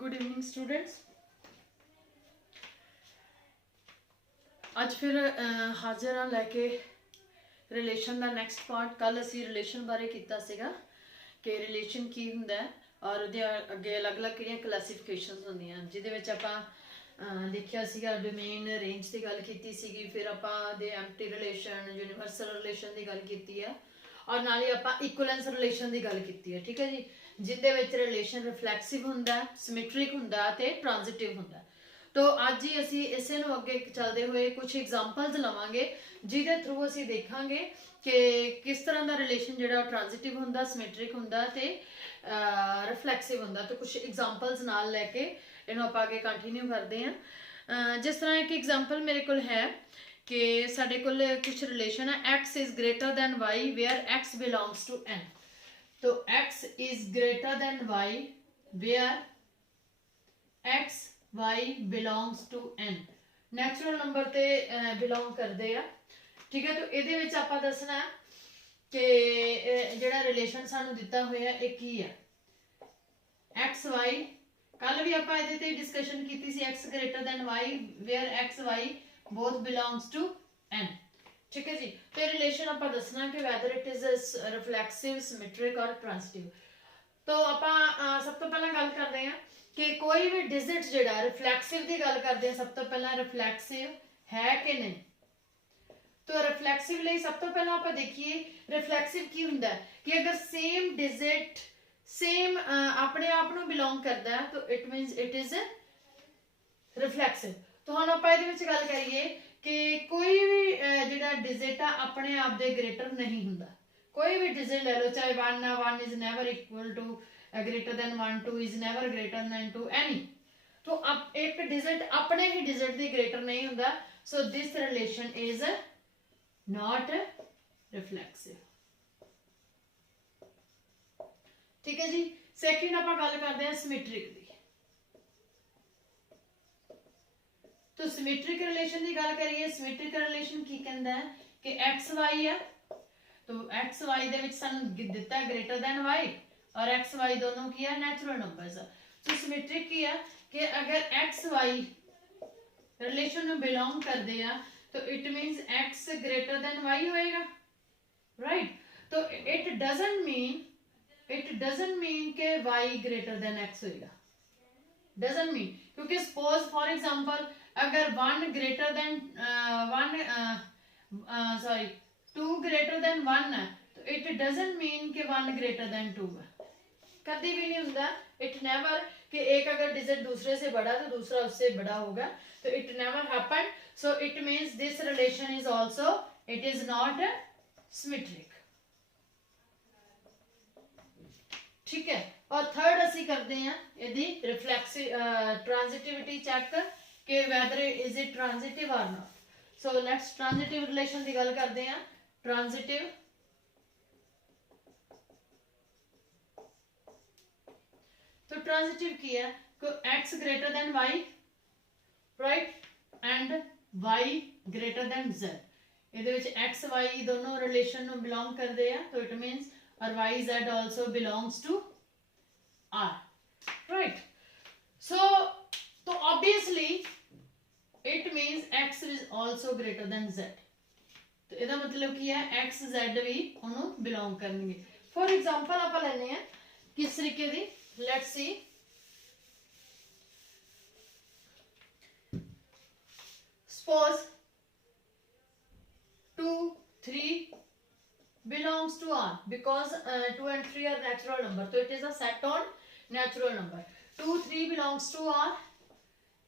Good evening students. अज फिर हाजिर हाँ लैके रिलेशन का नैक्सट पार्ट। कल असी रिलेशन बारे किया सीगा कि रिलेशन की हुंदा है और उहदे अगे अलग अलग किहड़ियां क्लासीफिकेशनस होंदियां, जिहदे विच आपां देखिया सीगा डोमेन रेंज की गल कीती सीगी, फिर आपां दे एम्प्टी रिलेशन यूनीवर्सल रिलेशन की गल कीती है और नाल ही आपां इक्वलेंस रिलेशन की गल कीती है। ठीक है जी, जिहदे विच रिलेशन रिफ्लैक्सिव हुंदा है, सिमेट्रिक हुंदा है ते ट्रांजिटिव हुंदा है। तो अज ही असी इसे नूं अगे चलते हुए कुछ एग्जाम्पल्स लवांगे जिहदे थ्रू असी देखांगे कि किस तरह का रिलेशन जिहड़ा ट्रांजिटिव हुंदा, सिमेट्रिक हुंदा ते रिफ्लैक्सिव हुंदा। तो कुछ एग्जाम्पल्स नाल लैके इहनूं आपां अगे कंटिन्यू करते हैं। जिस तरह एक एग्जाम्पल मेरे कोल है कि साडे कोल कुछ रिलेशन है X is greater than Y where X belongs to N. तो x is greater than y where x y belongs to n natural number ते बिलोंग करते हैं। ठीक है, तो ये विच आपां दसना है कि जिहड़ा रिलेशन सानू दिता होया है की है एक्स वाई। कल भी आपां इहदे ते डिस्कशन कीती सी X greater than Y where X Y both belongs to n। ठीक है जी, तो रिलेशन आप दसना कि whether it is reflexive, symmetric और ट्रांजिटिव। तो आप सब तो पहला गल करते हैं कि कोई भी डिजिट जिहड़ा रिफ्लैक्सिव की गल करते हैं, सब तो पहला रिफ्लैक्सिव है कि नहीं। तो रिफ्लैक्सिव लिए सब तो पहला आप देखिए रिफ्लैक्सिव की हुंदा है कि अगर सेम डिजिट सेम अपने आप नूं बिलोंग करता है तो इट मीनस इट इज रिफ्लैक्सिव। तो हम आप गल करिए कि कोई भी जिहड़ा डिजिट है अपने आप दे ग्रेटर नहीं हुंदा। कोई भी डिजिट ले लो, चाहे 1 है, 1 is never equal to greater than 1, 2 is never greater than 2 any. तो अब एक डिजिट अपने ही डिजिट दी ग्रेटर नहीं हुंदा, so this relation is not reflexive. ठीक है जी, सेकंड आप गल करते हैं सिमेट्रिक दी। तो सिमेट्रिक रिलेशन की गल करिए, सिमेट्रिक रिलेशन की कहता है कि एक्स वाई है, तो एक्स वाई दे विच सानू दिता है ग्रेटर देन वाई और एक्स वाई दोनों की है नेचुरल नंबर्स। तो सिमेट्रिक की है कि अगर एक्स वाई रिलेशन में बिलोंग करते हैं तो it means X greater than Y होएगा, राइट। तो इट डजंट मीन के वाई ग्रेटर देन एक्स होएगा, डजंट मीन, क्योंकि सपोज फॉर एग्जांपल अगर 1 ग्रेटर देन 2 ग्रेटर देन 1 है तो इट डजंट मीन कि 1 ग्रेटर देन 2 है, कभी भी नहीं होता। इट नेवर कि एक अगर डिजिट दूसरे से बड़ा तो दूसरा उससे बड़ा होगा, तो it never happened. So it means this relation is also it is not symmetric. ठीक है, और थर्ड असी करते हैं यदि रिफ्लेक्सिव ट्रांजिटिविटी चेक कि वेदर इज इट ट्रांजिटिव और not. So let's transitive relation की गल करते हैं। ट्रांजिटिव तो ट्रांजिटिव की है x greater than y, right, and y greater than z। इहदे विच x y दोनों रिलेशन नूं बिलोंग करदे हैं, तो इट मींस और y z also belongs to r, right. So तो obviously it means x is also greater than z। तो इसका मतलब की है x z भी उन्होंने बिलोंग करनगे। फॉर एग्जांपल आप लेने हैं किस तरीके दी, let's see suppose 2 3 belongs to R because 2 and 3 are natural number, so it is a set on natural number. 2 3 belongs to R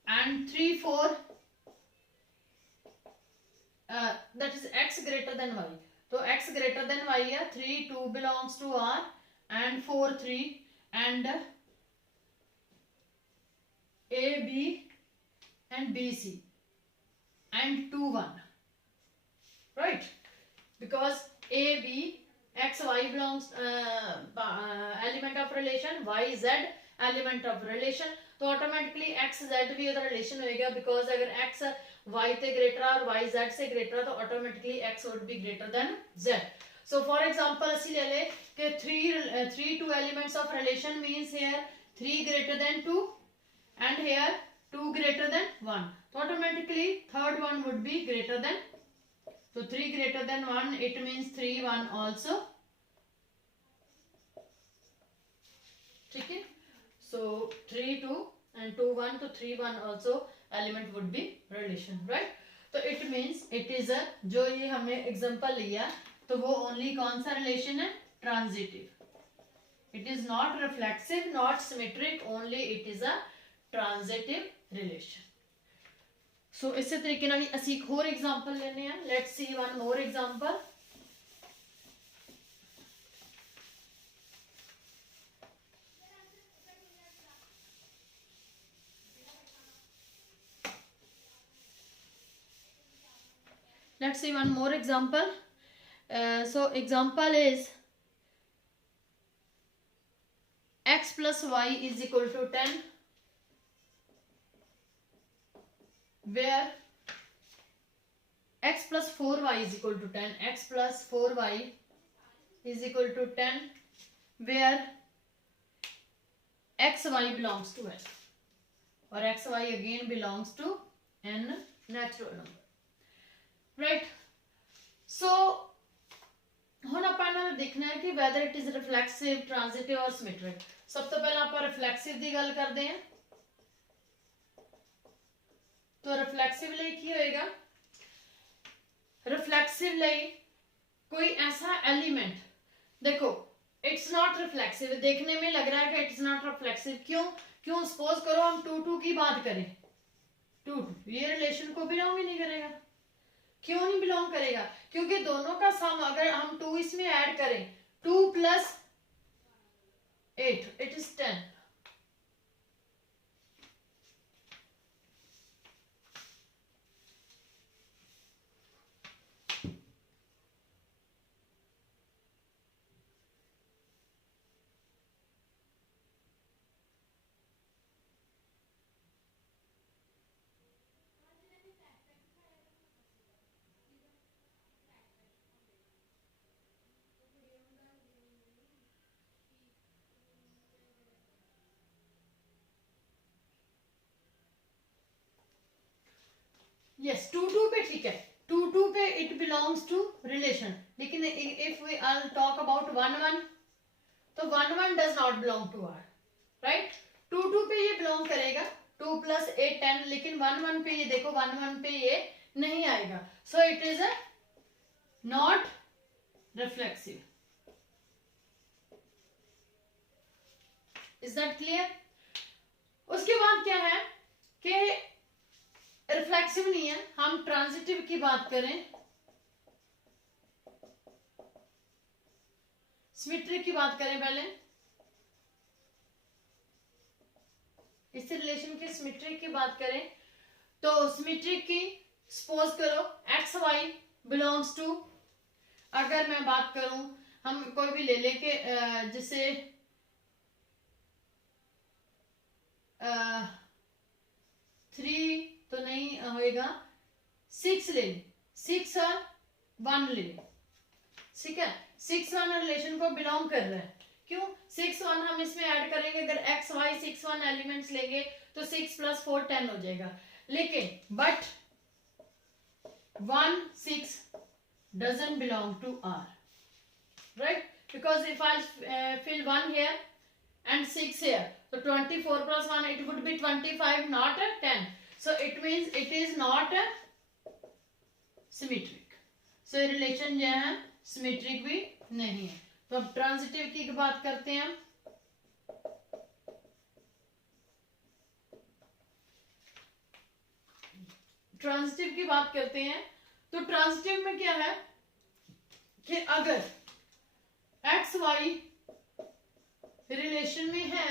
and 3 4 that is x greater than y. So x greater than y है, 3 2 belongs to R and 4 3 and A B and B C and 2 1, right, because A B x y belongs element of relation, y z element of relation, तो automatically x z भी उधर relation होएगा, because अगर x y से greater और y z से greater तो automatically x would be greater than z। So for example ਅਸੀਂ ले ले कि 3 2 elements of relation means here 3 greater than 2 and here 2 greater than 1, so automatically third one would be greater than, so 3 greater than 1, it means 3 1 also. ठीक है, so 3 2 and 2 1, तो 3 1 also element would be relation, right? तो it means it is a, जो ये हमने example लिया तो वो ओनली कौन सा रिलेशन है, transitive. It is not reflexive, not symmetric, only it is a transitive relation. So इसी तरीके नाल ਅਸੀਂ एक ਹੋਰ एग्जांपल लेने हैं. Let's see one more example. Let's see one more example. So example is x plus y is equal to 10, where x plus 4y is equal to 10, x plus 4y is equal to 10, where xy belongs to n, or xy again belongs to n natural number, right? So ਹੁਣ ਆਪਾਂ ਇਹਨਾਂ ਨੂੰ ਦੇਖਣਾ ਹੈ ਕਿ whether it is reflexive, transitive or symmetric. ਸਭ ਤੋਂ ਪਹਿਲਾਂ ਆਪਾਂ reflexive ਦੀ ਗੱਲ ਕਰਦੇ ਹਾਂ. तो reflexive ਲਈ ਕੀ ਹੋਏਗਾ, reflexive ਲਈ कोई ऐसा एलिमेंट, देखो it's not reflexive, देखने में लग रहा है कि it's not reflexive. क्यों सपोज करो हम 2 2 की बात करें, 2 2 ये रिलेशन को बिलोंग ही नहीं करेगा. क्यों नहीं बिलोंग करेगा, क्योंकि दोनों का सम अगर हम 2 इसमें ऐड करें, 2 + 8 इट इज 10. यस 2 2 पे ठीक है, 2 2 पे इट बिलोंग्स टू रिलेशन, लेकिन if we are talk about 1 1, तो 1 1 does not belong to R, right? 2 2 पे ये बिलोंग करेगा, 2 + 8 10, लेकिन 1 1 पे ये देखो 1 1 पे ये नहीं आएगा. So it is a not reflexive. Is that clear? उसके बाद क्या है कि रिफ्लेक्सिव नहीं है, हम ट्रांजिटिव की बात करें, सिमेट्रिक की बात करें. पहले इस रिलेशन की सिमेट्रिक की बात करें तो सिमेट्रिक की सपोज करो एक्स वाई बिलोंग्स टू, अगर मैं बात करूं हम कोई भी ले लेके जैसे 3 तो नहीं होएगा, 6 ले, 6 और 1 ले, ठीक है? 6 1 रिलेशन को बिलोंग कर रहा है. क्यों? 6 1 हम इसमें ऐड करेंगे, अगर x y 6 1 एलिमेंट्स लेंगे तो 6 + 4 10 हो जाएगा. लेकिन but 1 6 doesn't belong to R, right? Because if I fill 1 here and 6 here, so 24 + 1 it would be 25, not a 10. So it means it is not a symmetric. So relation जो है symmetric भी नहीं है. तो अब ट्रांजिटिव की बात करते हैं. ट्रांजिटिव की बात करते हैं तो ट्रांजिटिव में क्या है कि अगर एक्स वाई रिलेशन में है,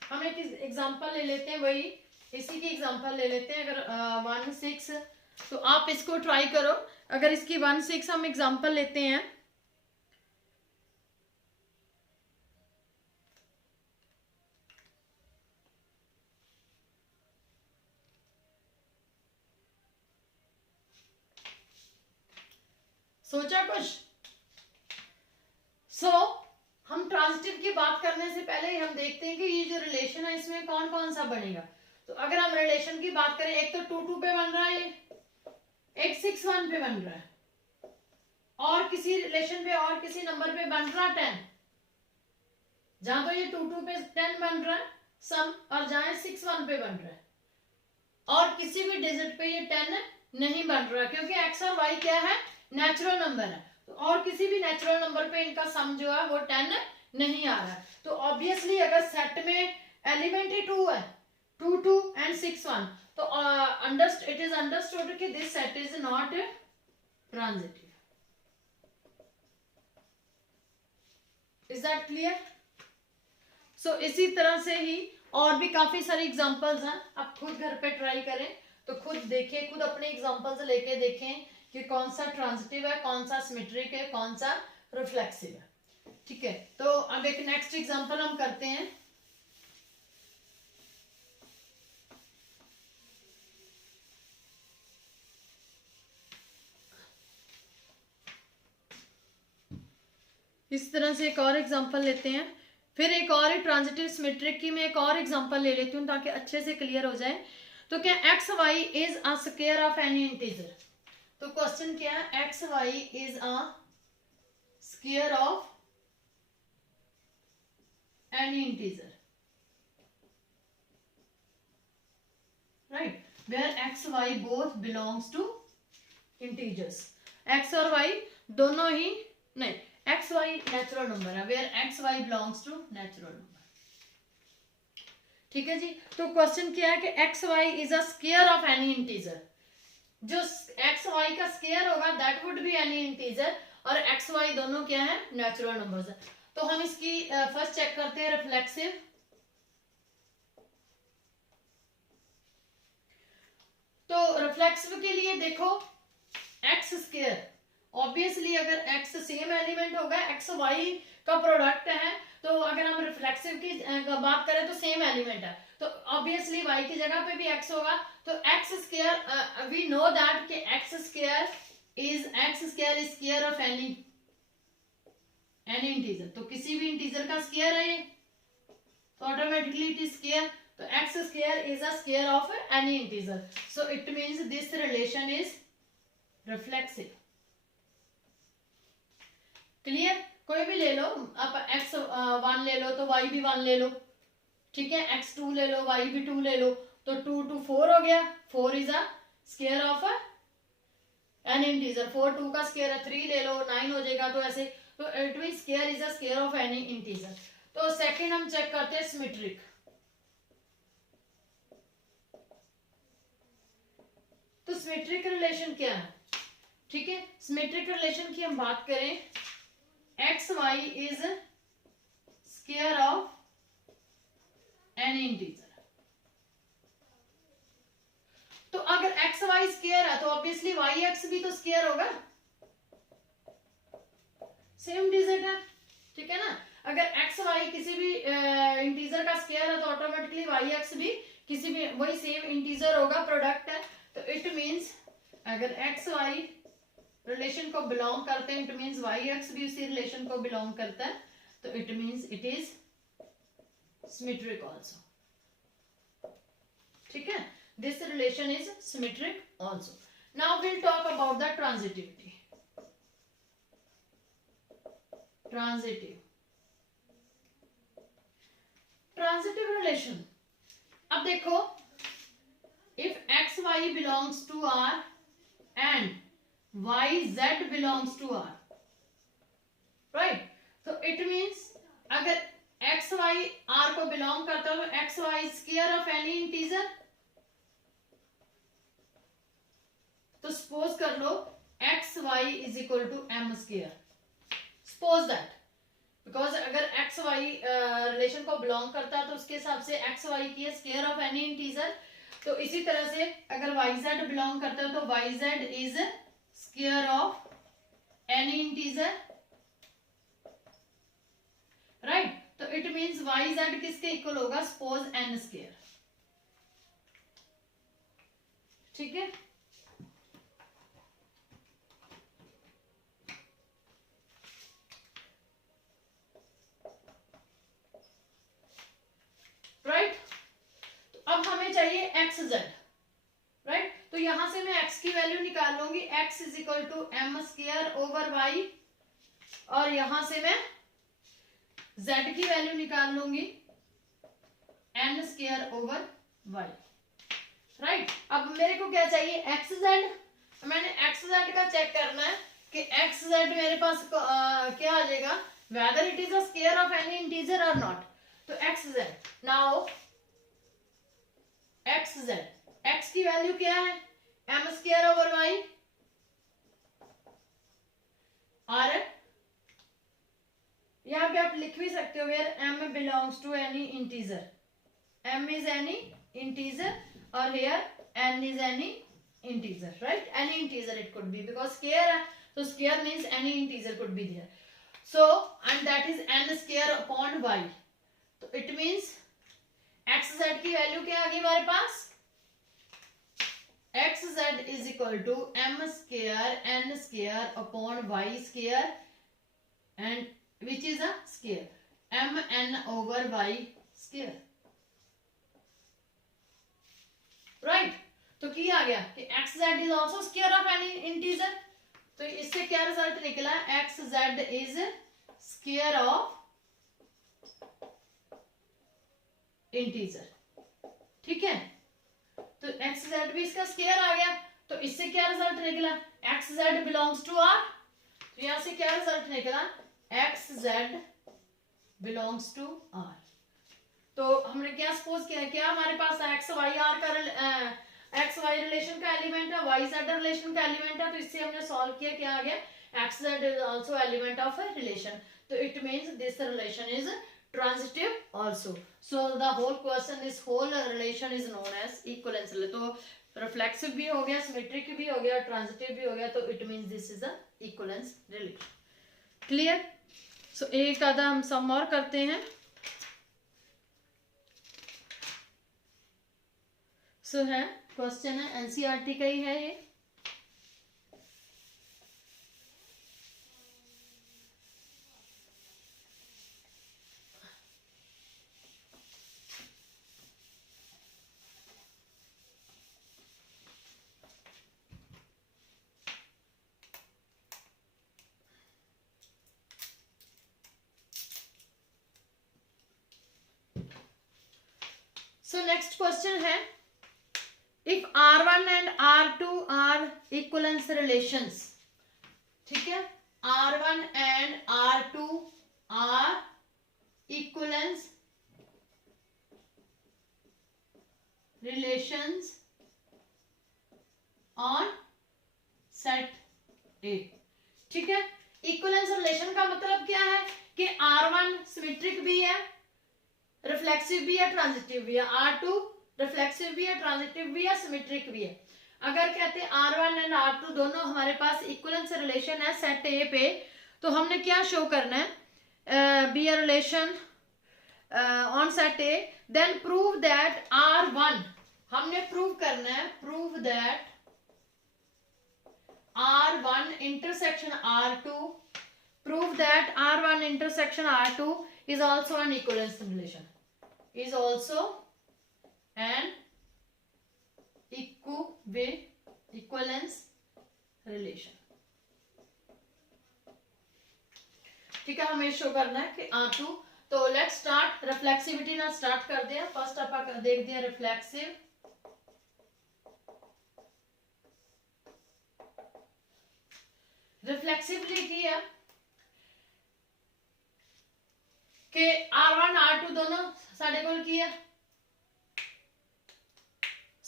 हम एक एग्जांपल ले लेते हैं, वही इसी की एग्जांपल ले लेते हैं. अगर 1 6, तो आप इसको ट्राई करो. अगर इसकी 1 6 हम एग्जांपल लेते हैं, सोचा कुछ? सो हम ट्रांजिटिव की बात करने से पहले ही हम देखते हैं कि ये जो रिलेशन है इसमें कौन कौन सा बनेगा. तो अगर हम रिलेशन की बात करें, एक तो 2 2 पे बन रहा है ये, एक 6 1 पे बन रहा है, और किसी रिलेशन पे और किसी नंबर पे बन रहा 10, जहां तो ये 2 2 पे 10 बन रहा है सम, और जहां 6 1 पे बन रहा है, और किसी भी डिजिट पे ये 10 नहीं बन रहा, क्योंकि एक्स और वाई क्या है, नेचुरल नंबर है, तो और किसी भी नेचुरल नंबर पे इनका सम जो है वो 10 नहीं आ रहा है। तो ऑब्वियसली अगर सेट में एलिमेंट ही 2 है, 2 2 एंड 6 1, तो इट इज अंडरस्टूड कि this set is not transitive. Is that clear? So इसी तरह से ही और भी काफी सारी एग्जांपल्स हैं, आप खुद घर पे ट्राई करें, तो खुद देखें, खुद अपने एग्जांपल्स लेके देखें कि कौन सा ट्रांजिटिव है, कौन सा सिमेट्रिक है, कौन सा रिफ्लेक्सिव है। ठीक है, तो अब एक नेक्स्ट एग्जांपल हम करते हैं। इस तरह से एक और एग्जांपल लेते हैं, फिर एक और ट्रांजिटिव सिमेट्रिक की मैं एक और एग्जांपल ले लेती हूँ ताकि अच्छे से क्लियर हो जाए। तो क्या X Y is a square of any integer? तो क्वेश्चन क्या है, X Y is a square of any integer, right, where X Y both belongs to integers. X और वाई दोनों ही, नहीं, एक्स वाई नेचुरल नंबर है, where X Y belongs to natural number. ठीक है जी, तो क्वेश्चन क्या है कि X Y is a square of any integer, जो एक्स वाई का स्क्वायर होगा that would be any integer, और एक्स वाई दोनों क्या है, नेचुरल नंबर्स है। तो हम इसकी फर्स्ट चेक करते हैं रिफ्लेक्सिव। तो रिफ्लेक्सिव के लिए देखो, एक्स स्क्वायर, ऑब्वियसली अगर एक्स सेम एलिमेंट होगा, एक्स वाई का प्रोडक्ट है, तो अगर हम रिफ्लेक्सिव की बात करें तो सेम एलिमेंट है, तो ऑब्वियसली वाई की जगह पे भी एक्स होगा, तो X square, we know that कि X square is square of any integer, तो किसी भी इंटीजर का स्क्वायर है ये, तो ऑटोमेटिकली इट इज स्क्वायर, तो X square is a square of any integer, so it means this relation is reflexive. Clear? कोई भी ले लो, आप x1 ले लो तो y भी 1 ले लो, ठीक है, x2 ले लो, y भी 2 ले लो, तो 2 2 4 हो गया, 4 is a square of N integer, 4 2 का स्क्वायर है, 3 ले लो 9 हो जाएगा, तो ऐसे, तो it means square is a square of any integer. तो सेकंड हम चेक करते हैं सिमेट्रिक। तो सिमेट्रिक रिलेशन क्या है? ठीक है, सिमेट्रिक रिलेशन की हम बात करें, X Y is square of any integer, तो अगर एक्स वाई स्क्वायर है तो ऑब्वियसली वाई एक्स भी तो स्क्वायर होगा, सेम डिजिट है, ठीक है ना, अगर एक्स वाई किसी भी इंटीजर का स्क्वायर है तो ऑटोमेटिकली वाई एक्स भी किसी भी वही सेम इंटीजर होगा, प्रोडक्ट है, तो इट मींस अगर एक्स वाई रिलेशन को बिलोंग करते हैं, इट मींस वाई एक्स भी उसी रिलेशन को बिलोंग करता है, तो it means it is symmetric also. ठीक है, this relation is symmetric also. Now will talk about the transitivity. Transitive relation, अब देखो, if X Y belongs to R and YZ belongs to R, right? तो it means अगर XY R को belong करता है तो XY is square of any integer, तो suppose कर लो XY is equal to M square, suppose that, because अगर XY relation को belong करता है तो उसके हिसाब से XY की है square of any integer, तो इसी तरह से अगर YZ belong करता है तो YZ is square of any integer, right? तो it means yz किसके इक्वल होगा, suppose n square, ठीक है, right? तो अब हमें चाहिए एक्स जेड, राइट। तो यहां से मैं x की वैल्यू निकाल लूंगी, x is equal to M square over y, और यहां से मैं z की वैल्यू निकाल लूंगी n square over y, right. अब मेरे को क्या चाहिए, एक्स जेड। मैंने एक्स जेड का चेक करना है कि एक्स जेड मेरे पास क्या आ जाएगा, whether it is a square of any integer और नॉट। तो x Z, now x Z, x की वैल्यू क्या है, एम स्क्वायर ओवर वाई, और यहाँ पे आप लिख भी सकते हो where M belongs to any integer, m is any integer or here n is any integer, right? Any integer it could be, because square है, so square means any integer could be there. So and that is n square upon y. तो it means x z की value क्या आ गई हमारे पास, x z is equal to m square n square upon y square, and which is a square, m n over y square, right. तो क्या आ गया कि x Z is also square of any integer. तो इससे क्या result निकला, X Z is square of integer, ठीक है। तो एक्स जेड भी इसका स्क्वायर आ गया, तो इससे क्या रिजल्ट निकला, X Z belongs to R. तो यहां से क्या रिजल्ट निकला, X Z belongs to R. तो हमने क्या सपोज किया, क्या हमारे पास एक्स वाई आर का एक्स वाई रिलेशन का एलिमेंट है, वाई जेड रिलेशन का एलिमेंट है। तो इससे हमने सॉल्व किया, क्या आ गया, X Z is also element of a relation. तो it means this relation is transitive also. So the whole question, this whole relation is known as equivalence. तो रिफ्लेक्सिव भी हो गया, सिमेट्रिक भी हो गया, ट्रांजिटिव भी हो गया, तो it means this is a equivalence relation. Clear. So एक आधा हम सम और करते हैं। सो है क्वेश्चन है, एनसीईआरटी का ही है ये। सो नेक्स्ट क्वेश्चन है, if R1 and R2 are equivalence relations, ठीक है, R1 and R2 are equivalence relations on set A, ठीक है। इक्विवेलेंस रिलेशन का मतलब क्या है कि R1 सिमेट्रिक भी है, रिफ्लेक्सिव भी है, ट्रांजिटिव भी है, R2 रिफ्लेक्सिव भी है, ट्रांजिटिव भी है, सिमेट्रिक भी है। अगर कहते हैं R1 एंड R2 दोनों हमारे पास इक्विवेलेंस रिलेशन है सेट ए पे, तो हमने क्या शो करना है, be a relation on set A, then prove that R1, हमने प्रूव करना है, prove that R1 intersection R2, prove that R1 intersection R2 is also an equivalence relation, is also an equivalence relation, ठीक है। हमें show करना है कि R2। तो लेट्स स्टार्ट, रिफ्लेक्सिविटी ना स्टार्ट कर दिया। फर्स्ट आप देख दिया रिफ्लेक्सिव, रिफ्लेक्सिविटी की है कि R1 R2 दोनों साढ़े कोल की है,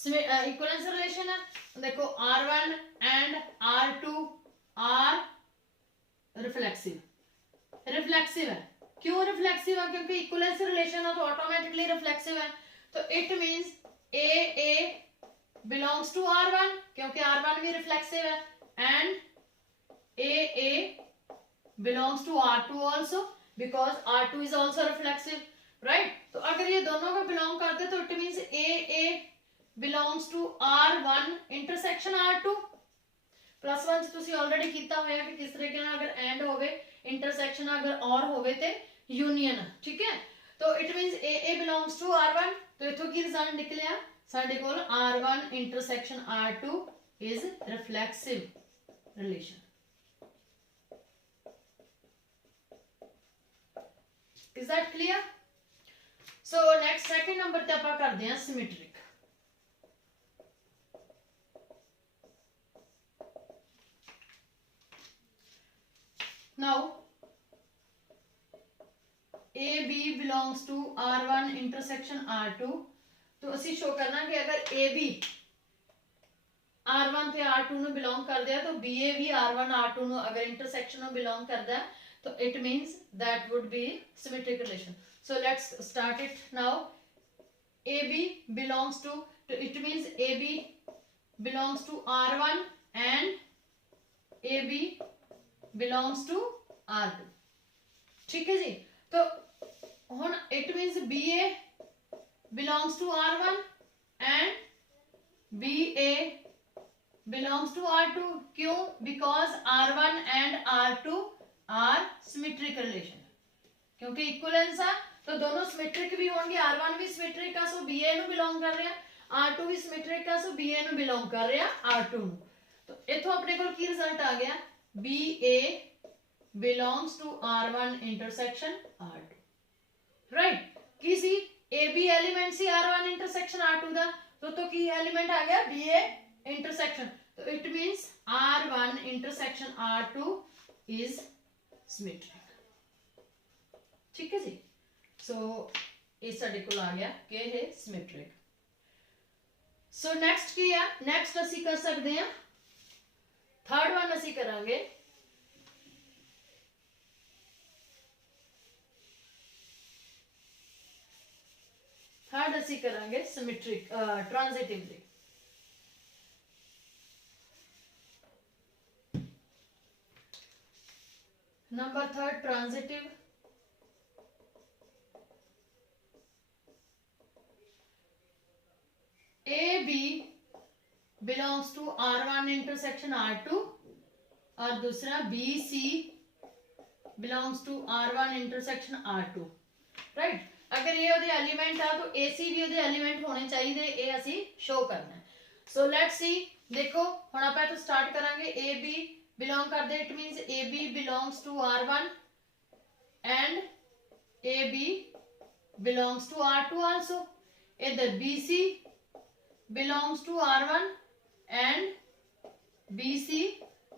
इक्विवेलेंस रिलेशन है। देखो R1 and R2 are reflexive, reflexive है। क्यों रिफ्लेक्सिव है, क्योंकि इक्विवेलेंस रिलेशन है तो ऑटोमेटिकली रिफ्लेक्सिव है। तो it means A belongs to R1, क्योंकि R1 भी रिफ्लेक्सिव है, and A belongs to R2 also, because R2 is also reflexive, right. तो अगर ये दोनों को बिलोंग करते तो it means A belongs to R1 intersection R2। Plus one तुसी ऑलरेडी कीता होया कि किस तरीके नाल अगर एंड होवे, इंटरसेक्शन अगर और होवे ते यूनियन, ठीक है। तो it means A belongs to R1। तो इथों की रिजल्ट निकलिया साडे कोल R1 intersection R2 is reflexive relation. Is that clear? So next second number ते आपां करदे हैं symmetric. Now A B belongs to R1 intersection R2, तो असी शो करना कि अगर ए बी R1 ते R2 ਨੂੰ ਬਿਲੋਂਗ ਕਰਦੇ ਆ तो BA भी R1 R2 ਨੂੰ अगर इंटरसेक्शन ਨੂੰ ਬਿਲੋਂग ਕਰਦਾ है तो it means that would be symmetric relation. So let's start it now. AB belongs to it means AB belongs to R1 and AB belongs to R2. ठीक है जी? तो हुन it means BA belongs to R1 and BA belongs to R2. क्यों? Because R1 and R2 are symmetric relation. क्योंकि equivalence है तो दोनों सिमेट्रिक भी होंगे। R1 भी सिमेट्रिक है सो BA ਨੂੰ बिलोंग कर रहा है, R2 भी सिमेट्रिक है सो BA ਨੂੰ बिलोंग कर रहा है R2 ਨੂੰ। तो इथों अपने को की रिजल्ट आ गया BA belongs to R1 intersection R2, right? की सी AB एलिमेंट सी R1 इंटरसेक्शन R2 ਦਾ, तो की एलिमेंट आ गया BA इंटरसेक्शन, तो it means R1 intersection R2 is symmetric. ठीक है जी? सो ये साडे कोल आ गया कि ये सिमेट्रिक। सो नेक्स्ट की है, नेक्स्ट असी कर सकते हैं थर्ड वन असी करांगे थर्ड असी करांगे symmetric transitively. Number third transitive. A B belongs to R1 intersection R2 और दूसरा B C belongs to R1 intersection R2, right? अगर ये ओदे एलिमेंट है तो AC भी ओदे एलिमेंट होने चाहिए, ये असी शो करना है। सो लेट्स सी, देखो हुण आपां तो स्टार्ट करांगे ए बी बिलोंग करदे, it means A B belongs to R1 and A B belongs to R2 also. इधर BC belongs to R1 and BC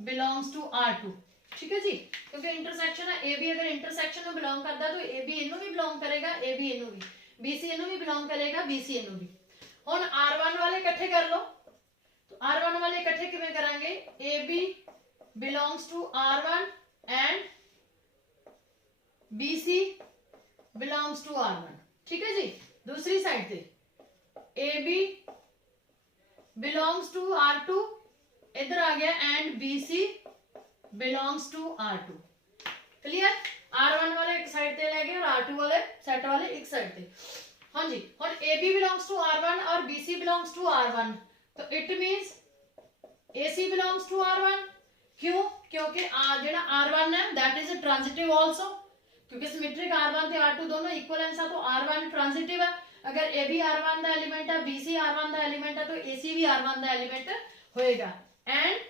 belongs to R2। ठीक है जी? क्योंकि इंटरसेक्शन है, ए बी अगर इंटरसेक्शन में belong करता है तो ए बी इनू भी बिलोंग करेगा, ए बी इनू भी, BC इनू भी बिलोंग करेगा, BC इनू भी। हुन R1 वाले इकट्ठे कर लो, तो R1 वाले इकट्ठे किवें करांगे? A B belongs to R1 and BC belongs to R1। ठीक है जी? दूसरी साइड पे ए बी बिलोंग्स टू R2, इधर आ गया and BC belongs to R2। Clear? R1 वाले एक साइड पे ले गए और R2 वाले सेट वाले एक साइड पे। हाँ जी, और AB बिलोंग्स टू R1 और BC बिलोंग्स टू R1, तो it means AC belongs to R1। क्यों? क्योंकि जेड़ा R1 है दैट इज ट्रांजिटिव आल्सो, क्योंकि सिमेट्रिक R1 ते R2 दोनों इक्वलेंस है तो R1 ट्रांजिटिव है। अगर AB R1 का एलिमेंट है, BC R1 का एलिमेंट है तो AC भी R1 का एलिमेंट होएगा। एंड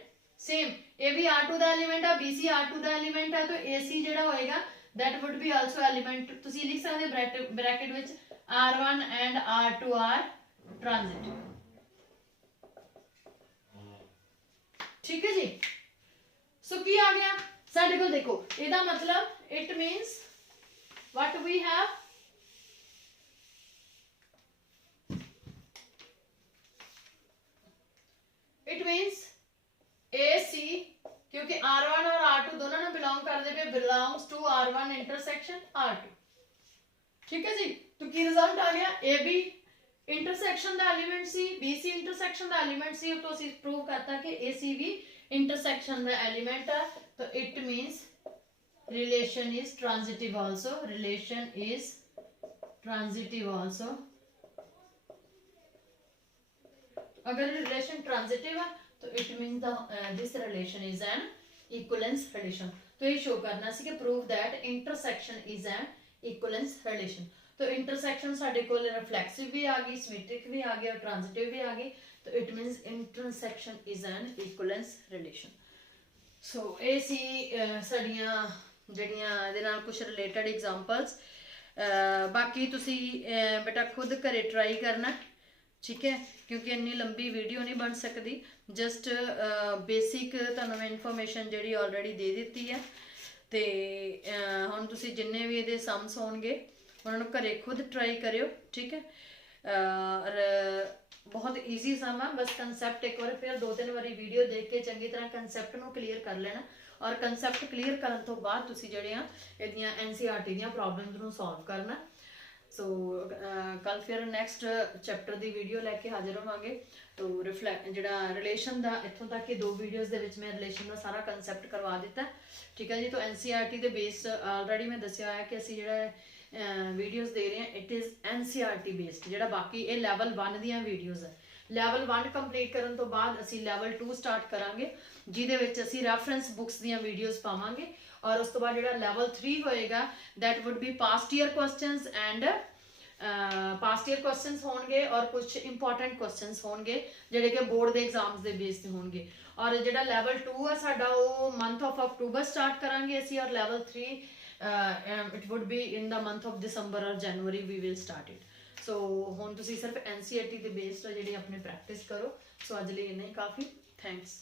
सेम AB R2 का एलिमेंट है, BC R2 का एलिमेंट है तो AC जेड़ा होएगा that would be also element. तुसी लिख सकते ब्रैकेट विच R1 and R2 are transitive. ठीक है जी? सो की आ गया साडे कोल, देखो एदा मतलब it means what we have, it means AC, क्योंकि R1 और R2 दोनों ने बिलोंग करते पे belongs to R1 intersection R2। ठीक है जी? तो की रिजल्ट आ गया AB इंटरसेक्शन दा एलिमेंट सी, BC इंटरसेक्शन दा एलिमेंट सी, तो ਅਸੀਂ प्रूव करता कि AC भी इंटरसेक्शन दा एलिमेंट है, तो it means relation is transitive also, relation is transitive also. अगर रिलेशन ट्रांजिटिव है तो it means this relation is an equivalence relation. तो ये शो करना सी कि prove that intersection is N equivalence relation. तो इंटरसेक्शन साडे कोल रिफ्लेक्सिव भी आ गई, सिमेट्रिक भी आ गई और ट्रांजिटिव भी आ गई। तो it means intersection is an equivalence relation. So ये सी साड़ियाँ ਜਿਹੜੀਆਂ ਇਹਦੇ ਨਾਲ ਕੁਝ ਰਿਲੇਟਡ ਐਗਜ਼ਾਮਪਲਸ। ਬਾਕੀ ਤੁਸੀਂ ਬੇਟਾ ਖੁਦ ਘਰੇ ਟਰਾਈ ਕਰਨਾ, ਠੀਕ ਹੈ, ਕਿਉਂਕਿ ਇੰਨੀ ਲੰਬੀ ਵੀਡੀਓ ਨਹੀਂ ਬਣ ਸਕਦੀ। ਜਸਟ ਬੇਸਿਕ ਤੁਹਾਨੂੰ ਮੈਂ ਇਨਫੋਰਮੇਸ਼ਨ ਜਿਹੜੀ ਆਲਰੇਡੀ ਦੇ ਦਿੱਤੀ ਹੈ। ਤੇ ਹੁਣ ਤੁਸੀਂ ਜਿੰਨੇ ਵੀ ਇਹਦੇ ਸਮਸ ਹੋਣਗੇ ਉਹਨਾਂ ਨੂੰ ਘਰੇ ਖੁਦ ਟਰਾਈ ਕਰਿਓ, ਠੀਕ ਹੈ। ਔਰ बहुत ईजी सम है, बस कंसैप्ट एक बार फिर 2-3 बारी वीडियो देख के चंगी तरह कंसैप्ट ਨੂੰ क्लीयर कर लेना। और कंसैप्ट क्लीयर ਕਰਨ ਤੋਂ ਬਾਅਦ ਤੁਸੀਂ ਜਿਹੜੀਆਂ ਇਹਦੀਆਂ NCERT ਦੀਆਂ ਪ੍ਰੋਬਲਮਸ ਨੂੰ ਸੋਲਵ ਕਰਨਾ। ਸੋ ਕੱਲ ਫਿਰ ਨੈਕਸਟ ਚੈਪਟਰ ਦੀ ਵੀਡੀਓ ਲੈ ਕੇ ਹਾਜ਼ਰ ਹੋਵਾਂਗੇ। ਤੋ ਜਿਹੜਾ ਰਿਲੇਸ਼ਨ ਦਾ ਇੱਥੋਂ ਤੱਕ ਕਿ 2 ਵੀਡੀਓਜ਼ ਦੇ ਵਿੱਚ ਮੈਂ ਰਿਲੇਸ਼ਨ ਦਾ ਸਾਰਾ ਕੰਸੈਪਟ ਕਰਵਾ ਦਿੱਤਾ, ਠੀਕ ਹੈ ਜੀ। ਤੋ NCERT ਦੇ ਬੇਸ ਆਲਰੇਡੀ ਮੈਂ ਦੱਸਿਆ ਹੋਇਆ ਕਿ ਅਸੀਂ ਜਿਹੜਾ ਵੀਡੀਓਜ਼ ਦੇ ਰਹੇ ਹਾਂ ਇਟ ਇਜ਼ NCERT ਬੇਸਡ। ਜਿਹੜਾ ਬਾਕੀ ਇਹ ਲੈਵਲ 1 ਦੀਆਂ ਵੀਡੀਓਜ਼ ਹੈ। ਲੈਵਲ 1 ਕੰਪਲੀਟ ਕਰਨ ਤੋਂ ਬਾਅਦ ਅਸੀਂ ਲੈਵਲ 2 ਸਟਾਰਟ ਕਰਾਂਗੇ, ਜਿਹਦੇ ਵਿੱਚ ਅਸੀਂ ਰੈਫਰੈਂਸ ਬੁੱਕਸ ਦੀਆਂ ਵੀਡੀਓਜ਼ ਪਾਵਾਂਗੇ। ਔਰ ਉਸ ਤੋਂ ਬਾਅਦ ਜਿਹੜਾ ਲੈਵਲ 3 ਹੋਏਗਾ that wood B past year questions and past year questions ਹੋਣਗੇ ਔਰ ਕੁਝ ਇੰਪੋਰਟੈਂਟ ਕੁਐਸਚਨਸ ਹੋਣਗੇ ਜਿਹੜੇ ਕਿ ਬੋਰਡ ਦੇ ਐਗਜ਼ਾਮਸ ਦੇ ਬੇਸ ਤੇ ਹੋਣਗੇ। ਔਰ ਜਿਹੜਾ ਲੈਵਲ 2 ਆ ਸਾਡਾ ਉਹ ਮੰਥ ਆਫ ਅਕਤੂਬਰ ਸਟਾਰਟ ਕਰਾਂਗੇ ਅਸੀਂ। ਔਰ level 3 it would be in the month of December or January we will start it. So ਹੁਣ ਤੁਸੀਂ ਸਿਰਫ NCERT ਦੇ ਬੇਸਡ ਜਿਹੜੀ ਆਪਣੀ ਪ੍ਰੈਕਟਿਸ ਕਰੋ। ਸੋ ਅੱਜ ਲਈ ਇੰਨਾ ਹੀ ਕਾਫੀ। ਥੈਂਕਸ।